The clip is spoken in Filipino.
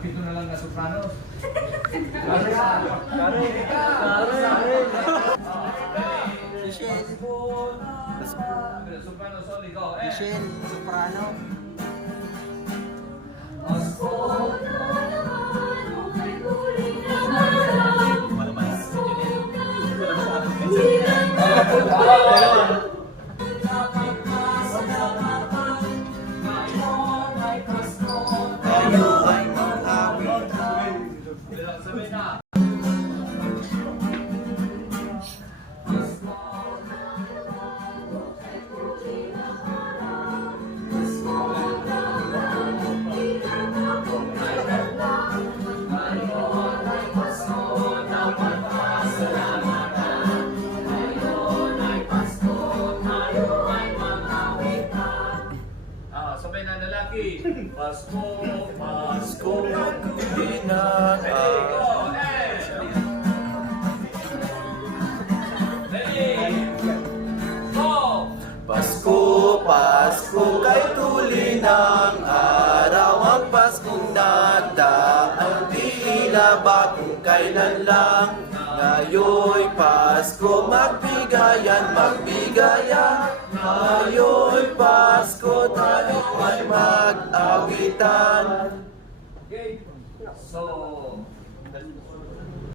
pito na lang na sopranos. Michelle. Sopranos only, go. Michelle, soprano. Sabi na. Sabay na lalaki. Pasko, Pasko, Pinag ready, go, ready, go. Pasko, Pasko, kay tuli ng araw. Ang Paskong nagdaan, tila ba kung kailan lang. Ngayon'y Pasko, magbigayan, magbigayan. Ngayon'y Pasko, tayo ay mag-awitan. Okay. So,